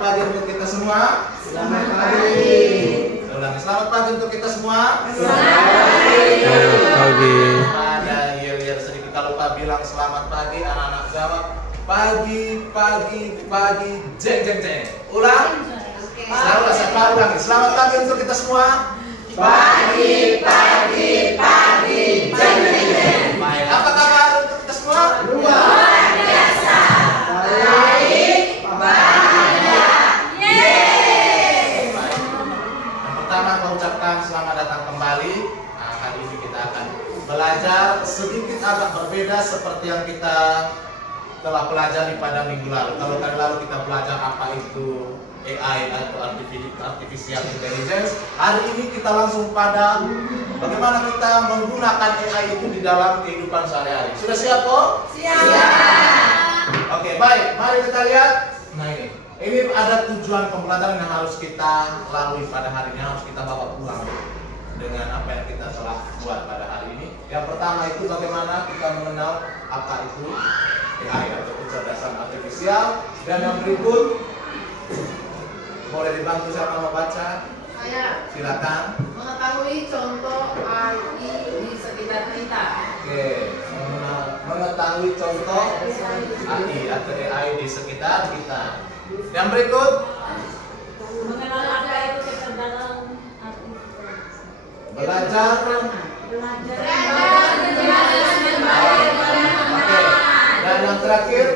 Pagi untuk kita semua. Selamat pagi. Selamat pagi untuk kita semua. Selamat pagi. Ada year sedikit kita lupa bilang selamat pagi, anak-anak jawab pagi, jeng. Ulang. Selalu saya ulangi. Selamat pagi untuk kita semua. Pagi, jeng. Baik. Apa kabar untuk kita semua? Luar biasa. Baik, bahagia. Baik. Yang pertama saya ucapkan selamat datang kembali. Nah, hari ini kita akan belajar sedikit agak berbeda seperti yang kita telah pelajari pada minggu lalu. Kalau kali lalu kita belajar apa itu AI atau Artificial Intelligence, hari ini kita langsung pada bagaimana kita menggunakan AI itu di dalam kehidupan sehari-hari. Sudah siap kok? Siap. Oke, baik. Mari kita lihat. Nah ini ada tujuan pembelajaran yang harus kita lalui pada hari ini, harus kita bawa pulang dengan apa yang kita telah buat pada hari ini. Yang pertama itu bagaimana kita mengenal apa itu AI atau kecerdasan artifisial, dan yang berikut boleh dibantu siapa mau baca? Saya Silakan. mengetahui contoh AI di sekitar kita. Oke, mengetahui contoh AI atau AI di sekitar kita. Yang berikut Mengenal apa itu kecerdasan artifisial. belajar. Oke. Dan yang terakhir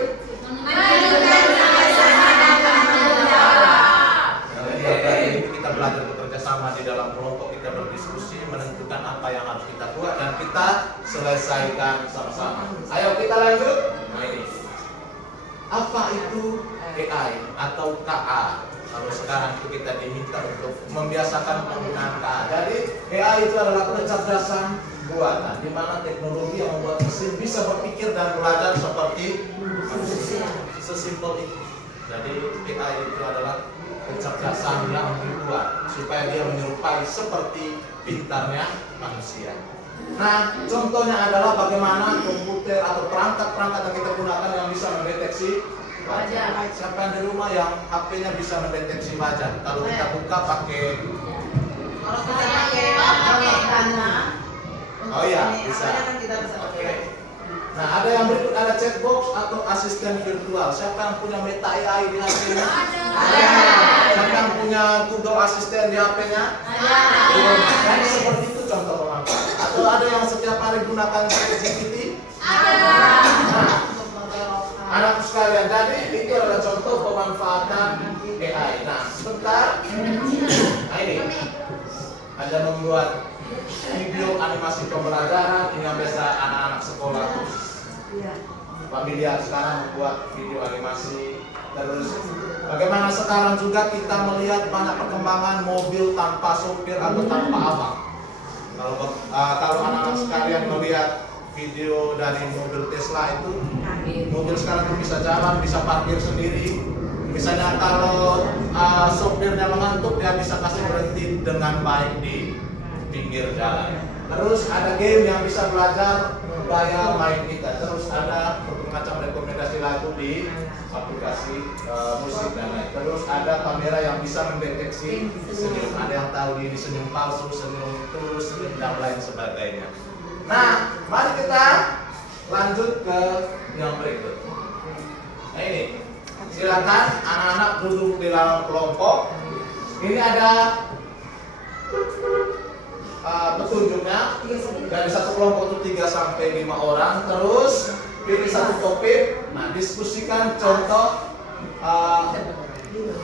kita belajar bekerja sama di dalam kelompok, kita berdiskusi menentukan apa yang harus kita buat dan kita selesaikan sama-sama. Ayo kita lanjut. Nah ini apa itu AI atau KA? Kalau sekarang itu kita diminta untuk membiasakan penggunaan KA. Jadi AI itu adalah kecerdasan buatan, di mana teknologi yang membuat mesin bisa berpikir dan belajar seperti manusia. Sesimpel itu. Jadi AI itu adalah kecerdasan yang dibuat supaya dia menyerupai seperti pintarnya manusia. Nah, contohnya adalah bagaimana komputer atau perangkat-perangkat yang kita gunakan yang bisa mendeteksi wajah. Siapa yang di rumah yang HP-nya bisa mendeteksi wajah? Kalau kita buka pakai Kalau kita pakai dana, Oh iya, bisa. kan kita bisa pakai. Nah, ada yang berikut, ada chatbox atau asisten virtual. Siapa yang punya Meta AI di HP-nya? Ada. Siapa yang punya Google Assistant di HP-nya? Ada. Jadi seperti itu contoh pemanfaat. Atau ada yang setiap hari gunakan ChatGPT? Nah, anak sekalian, jadi itu adalah contoh pemanfaatan AI. Nah, sebentar. Nah ini ada membuat video animasi pembelajaran. Ini yang biasa anak-anak sekolah familiar sekarang membuat video animasi. Terus bagaimana sekarang juga kita melihat banyak perkembangan mobil tanpa sopir atau tanpa abang. Kalau anak-anak sekalian melihat video dari mobil Tesla itu, mobil sekarang itu bisa jalan, bisa parkir sendiri. Misalnya kalau sopirnya mengantuk, dia bisa kasih berhenti dengan baik di pinggir jalan. Terus ada game yang bisa belajar gaya main kita. Terus ada berbagai macam rekomendasi lagu di aplikasi musik dan lain. Terus ada kamera yang bisa mendeteksi senyum. Ada yang tahu ini senyum palsu, senyum tulus, senyum dan lain sebagainya. Nah, mari kita lanjut ke yang berikut. Nah ini, silakan anak-anak duduk di dalam kelompok. Ini ada petunjuknya. Dari satu kelompok itu 3 sampai 5 orang. Terus pilih satu topik. Nah, diskusikan contoh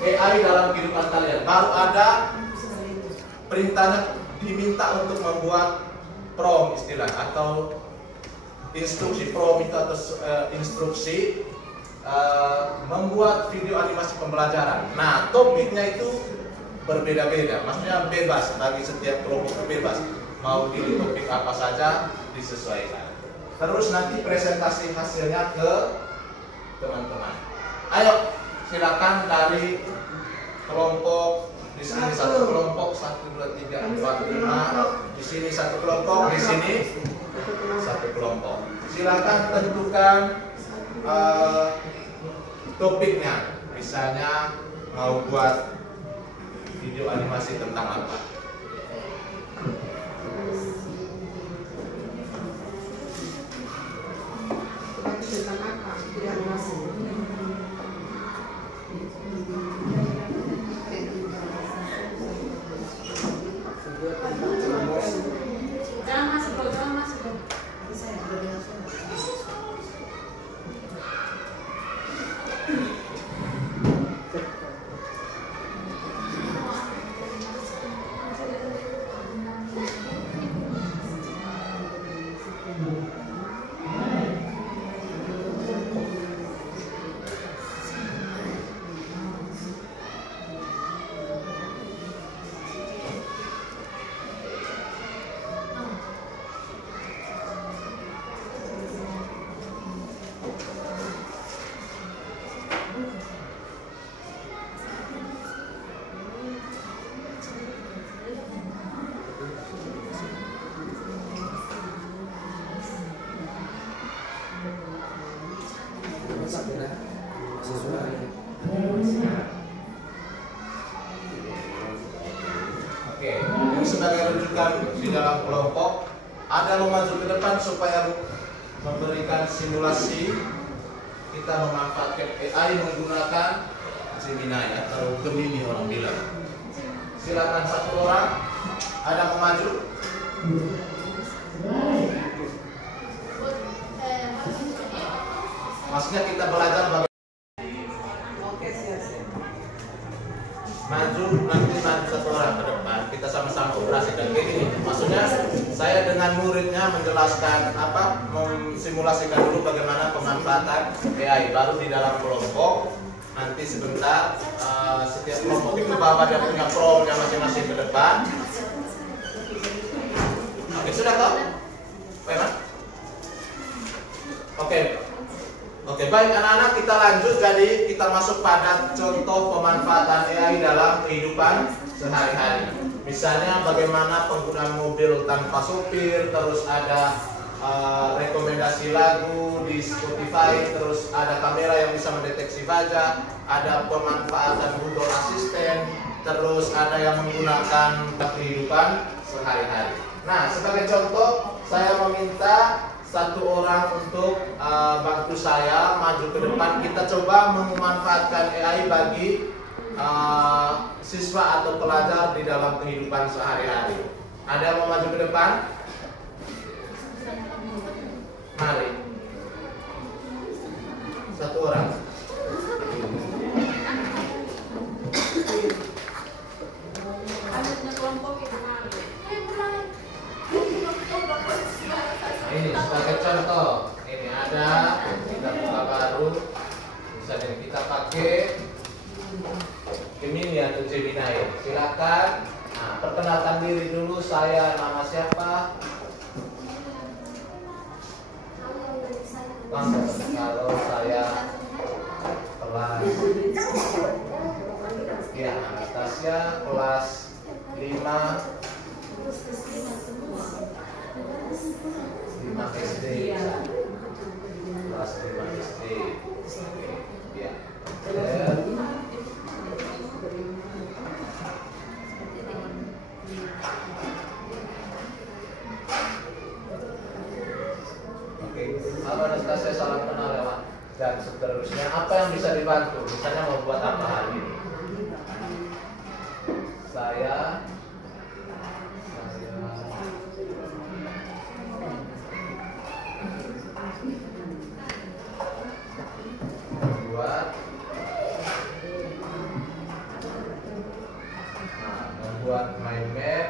AI dalam kehidupan kalian. Baru ada perintahnya diminta untuk membuat prompt istilah atau instruksi. Prompt itu atau instruksi membuat video animasi pembelajaran. Nah, topiknya itu berbeda-beda, maksudnya bebas bagi setiap kelompok, bebas mau pilih topik apa saja disesuaikan. Terus nanti presentasi hasilnya ke teman-teman. Ayo silakan dari kelompok di sini satu kelompok 1, 2, 3, 4, 5. Di sini satu kelompok, di sini satu kelompok. Silakan tentukan topiknya. Misalnya mau buat video animasi tentang apa? Tentang apa? Video animasi. Jangan masuk bro, jangan masuk bro. Oke, ini sebagai rujukan di dalam kelompok, ada maju ke depan supaya memberikan simulasi. Kita memanfaatkan AI menggunakan Gemini atau Gemini orang bilang. Silakan satu orang, ada mau maju? Maksudnya kita belajar bagaimana maju, nanti maju satu orang ke depan, kita sama-sama operasikan kayak gini. Maksudnya saya dengan muridnya menjelaskan apa, mensimulasikan dulu bagaimana pemanfaatan AI, baru di dalam kelompok nanti sebentar setiap kelompok itu bawa dia punya promnya masing-masing ke depan. Oke, sudah tahu? Memang? Oke, baik anak-anak, kita lanjut. Jadi kita masuk pada contoh pemanfaatan AI dalam kehidupan sehari-hari. Misalnya bagaimana penggunaan mobil tanpa supir, terus ada rekomendasi lagu di Spotify, terus ada kamera yang bisa mendeteksi wajah, ada pemanfaatan Google Assistant, terus ada yang menggunakan kehidupan sehari-hari. Nah, sebagai contoh, saya meminta satu orang untuk bantu saya maju ke depan. Kita coba memanfaatkan AI bagi siswa atau pelajar di dalam kehidupan sehari-hari. Ada yang mau maju ke depan? Mari. Satu orang. Ini sebagai contoh. Ini ada, kita buka baru. Misalnya kita pakai Gemini atau Gemini. Silakan. Nah, perkenalkan diri dulu. Saya nama siapa? Kalau saya kelas ya Anastasia kelas 5 SD kelas 5 SD ya. Halo Anastasia, salam kenal ya Pak. Dan seterusnya, apa yang bisa dibantu? Misalnya mau buat apa hari ini? Saya membuat mind map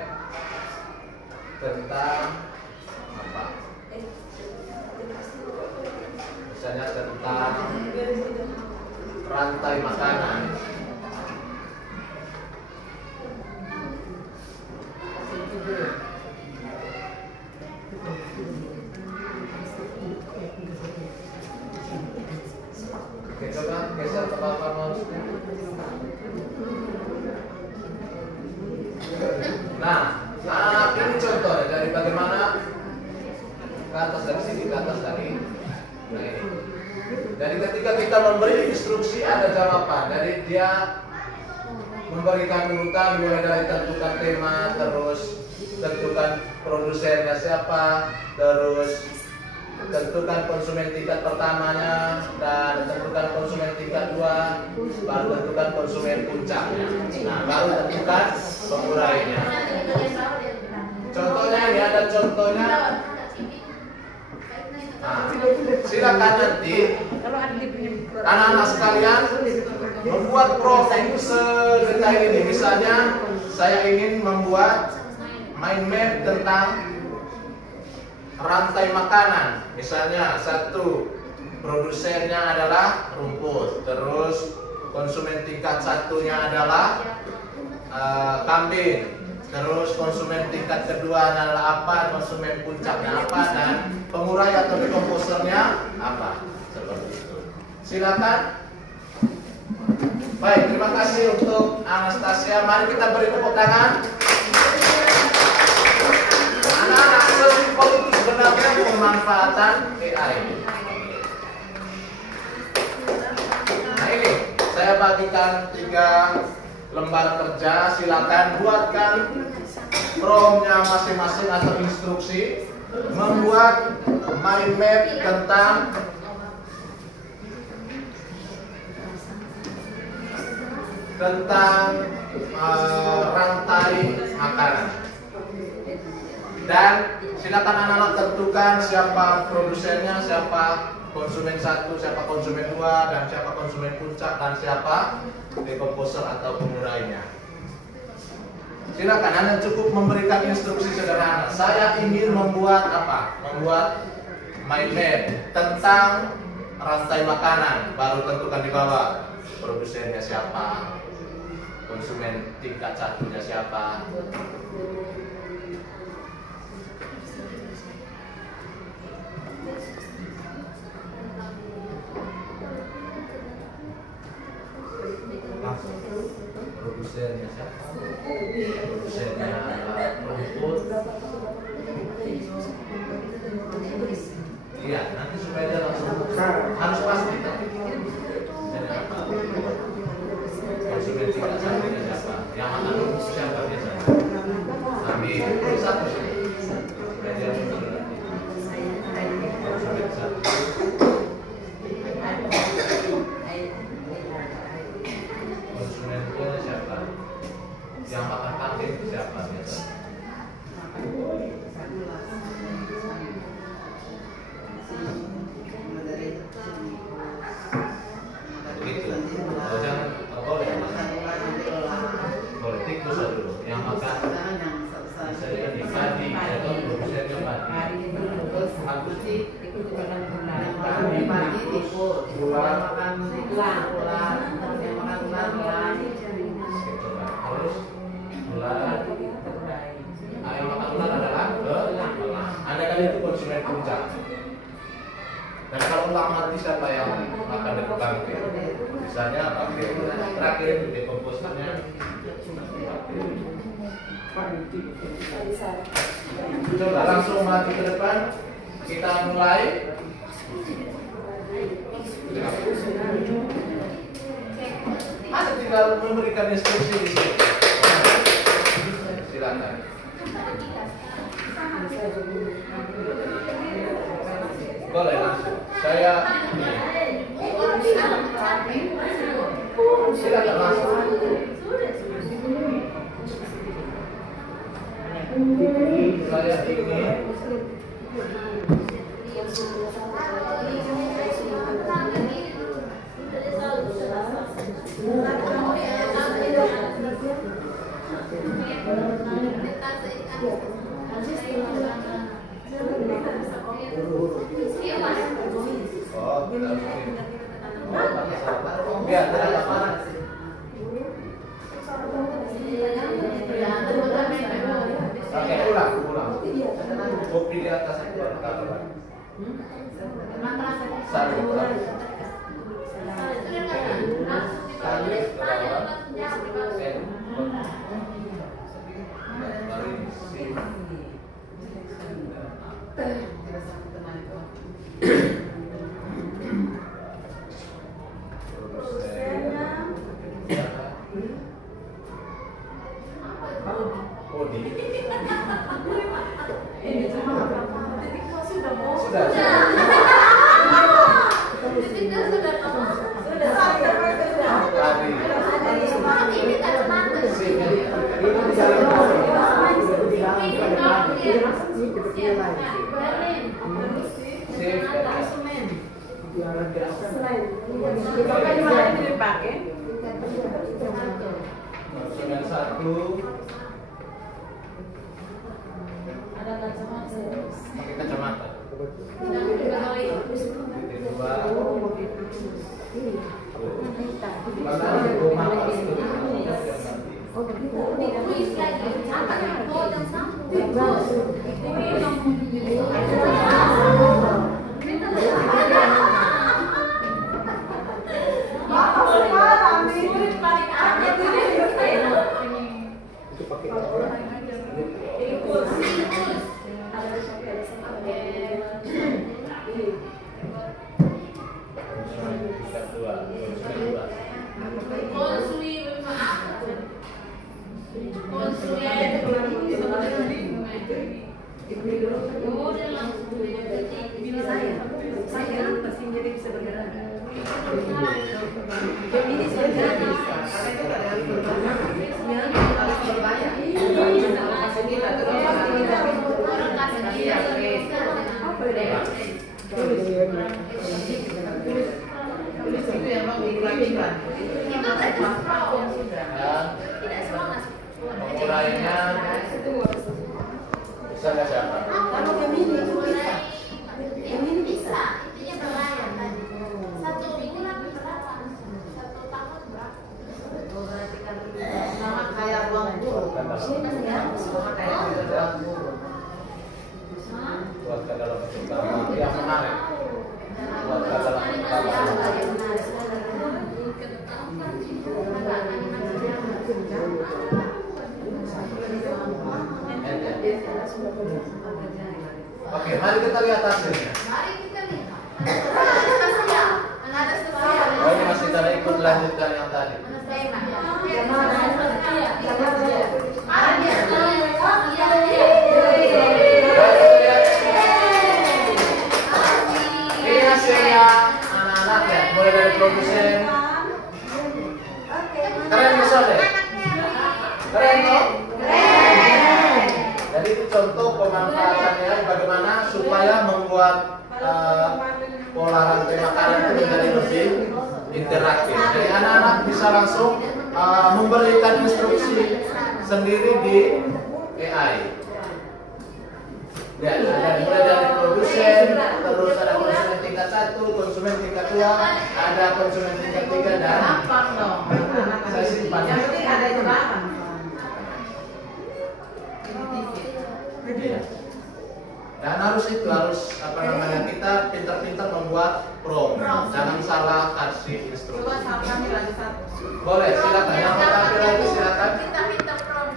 tentang apa? Misalnya tentang rantai makanan. Oke, coba geser ke papan mouse-nya. Nah, ini contoh dari bagaimana ke atas dari sini, ke atas dari nah ini. Jadi ketika kita memberi instruksi ada jawaban. Dari dia memberikan urutan mulai dari tentukan tema, terus tentukan produsennya siapa, terus tentukan konsumen tingkat pertamanya, dan tentukan konsumen tingkat 2, baru tentukan konsumen puncaknya. Nah, baru tentukan pengurainya. Contohnya ini ada contohnya. Nah, silakan nanti anak-anak sekalian membuat project sedetail ini. Misalnya saya ingin membuat mind map tentang rantai makanan. Misalnya satu, produsennya adalah rumput, terus konsumen tingkat satunya adalah kambing, terus konsumen tingkat kedua adalah apa, konsumen puncaknya apa, dan pengurai atau dekomposernya apa. Seperti itu. Silakan. Baik, terima kasih untuk Anastasia. Mari kita beri tepuk tangan. Anak-anak, sesimpel itu sebenarnya pemanfaatan AI. Nah ini, saya bagikan 3 lembar kerja. Silakan buatkan prompt-nya masing-masing atau instruksi membuat mind map tentang rantai makanan. Dan silakan anak-anak tentukan siapa produsennya, siapa konsumen 1, siapa konsumen 2, dan siapa konsumen puncak, dan siapa dekomposer atau pengurainya. Silakan, Anda cukup memberikan instruksi sederhana. Saya ingin membuat apa? Membuat mind map tentang rantai makanan. Baru tentukan di bawah produsennya siapa, konsumen tingkat 1-nya siapa. Produsennya siapa? Produsennya rumput. Iya, nanti supaya dia langsung harus pasti. Konsumen tingkat satunya siapa? Yang makan rumput siapa biasanya? Kami satu sini. Supaya dia langsung konsumen 1. Konsumen 2 siapa? Yang makan kambing siapa biasanya? Begitu. Oh, jangan boleh. Boleh tikus dulu. Yang makan misalnya di padi atau produsennya padi. Aku sih ikut makan padi tikus. Ular makan ular. Yang makan ular. Terus ular. Yang makan ular adalah Anda kan itu konsumen puncak. Dan kalau ular mati siapa yang makan dari kambing? Misalnya kambing. Terakhir dekomposernya. Coba langsung maju ke depan. Kita mulai. Ada tinggal memberikan instruksi di sini. Silakan. Boleh langsung. Saya silakan langsung. Saya ingin biar tidak apa-apa. Oke, ulang. Kopi di atas itu taruh. Satu. Konsumen 1 pakai kacamata. Pengurainya bisa nggak siapa? Kalau yang ini bisa. Yang ini bisa. Intinya berlayar tadi. 1 minggu lah berapa? 1 tahun berapa? Sama kayak ruang guru. Sama kayak ruang guru. Buat ke dalam pertama yang menarik. Buat ke dalam pertama. Oke, mari kita lihat hasilnya. Mari kita lihat. Ada sosial. Oh, ini masih tadi ikut lanjutkan yang tadi. Ini hasilnya anak-anak ya, mulai dari produsen. Keren bisa deh. Keren toh? Jadi itu contoh pemanfaatannya bagaimana supaya membuat pola rantai makanan itu menjadi lebih interaktif. Jadi anak-anak bisa langsung memberikan instruksi sendiri di AI. Ya, ada mulai dari produsen, terus ada konsumen tingkat 1, konsumen tingkat 2, ada konsumen tingkat 3 dan Gampang dong. saya simpan. Yang penting ada jebakan. Iya. Dan harus apa namanya, kita pintar-pintar membuat prompt. Jangan salah kasih instruksi. Coba sampai lagi 1. Boleh, silakan. Yang mau tampil lagi silakan. Kita minta prompt.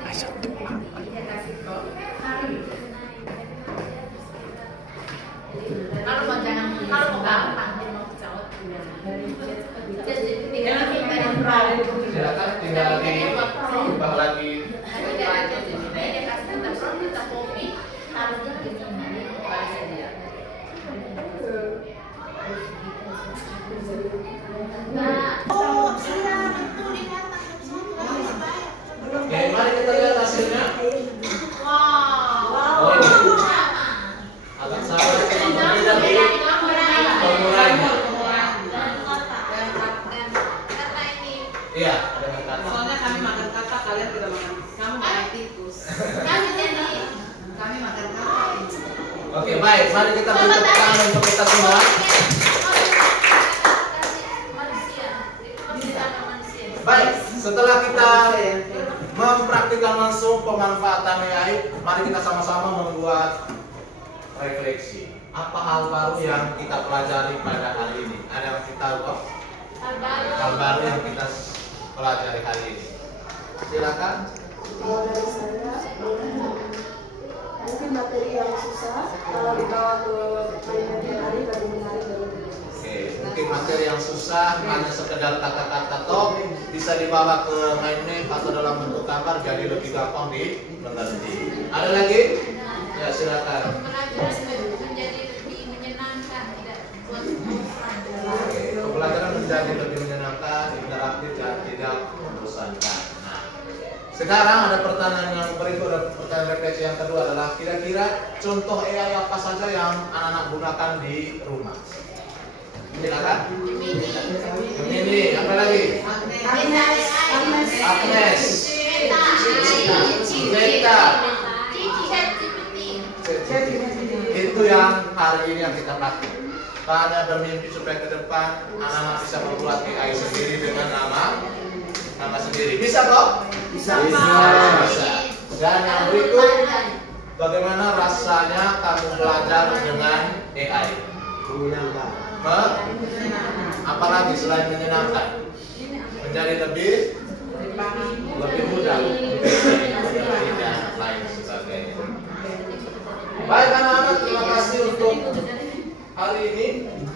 Kalau mau gampang dia mau kecawat. Tinggal kita yang prompt. Silakan tinggal diubah lagi. Dia kasih kita prompt, kita copy, taruh di sini. Bahasa dia. Oke, mari kita lihat hasilnya. Wow. Oh, ini agak salah. Berbeda di pengurainya. Iya, ada yang kata. Soalnya kami makan kata, kalian tidak makan. Kamu makan tikus. Kami makan kata. Oke, baik. Mari kita beri tepuk tangan untuk kita semua. Baik, setelah kita mempraktikkan langsung pemanfaatan AI, mari kita sama-sama membuat refleksi. Apa hal baru yang kita pelajari pada hari ini? Ada yang kita tahu? Hal baru yang kita pelajari hari ini. Silakan. Kalau dari saya, mungkin materi yang susah kalau dibawa ke mainan hari lebih menarik dari itu. Oke, mungkin materi yang susah hanya sekedar kata-kata toh bisa dibawa ke mind map atau dalam bentuk gambar jadi lebih gampang dimengerti. Ada lagi? Ya, silakan. Menjadi lebih menyenangkan, tidak buat Oke, pembelajaran menjadi lebih menyenangkan, interaktif dan tidak membosankan. Nah, sekarang ada pertanyaan yang berikut, ada pertanyaan refleksi yang kedua adalah kira-kira contoh AI apa saja yang anak-anak gunakan di rumah? Silakan. Gemini, apa lagi? Agnes. Meta. Itu yang hari ini yang kita pakai. Tanya bermimpi supaya ke depan anak-anak bisa membuat AI sendiri dengan nama sendiri. Bisa kok? Bisa. Dan yang berikut, bagaimana rasanya kamu belajar dengan AI? Apalagi selain menyenangkan? Menjadi lebih mudah, dan lain sebagainya. Baik anak-anak, terima kasih untuk hari ini.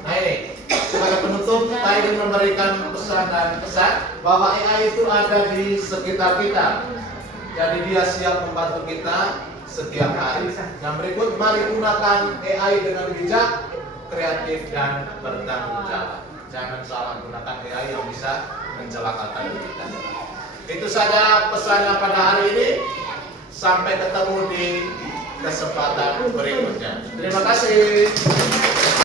Nah ini, sebagai penutup, saya ingin memberikan pesan dan kesan bahwa AI itu ada di sekitar kita. Jadi dia siap membantu kita setiap hari. Yang berikut, mari gunakan AI dengan bijak, kreatif, dan bertanggung jawab. Jangan salah gunakan AI yang bisa mencelakakan kita. Itu saja pesannya pada hari ini. Sampai ketemu di kesempatan berikutnya. Terima kasih.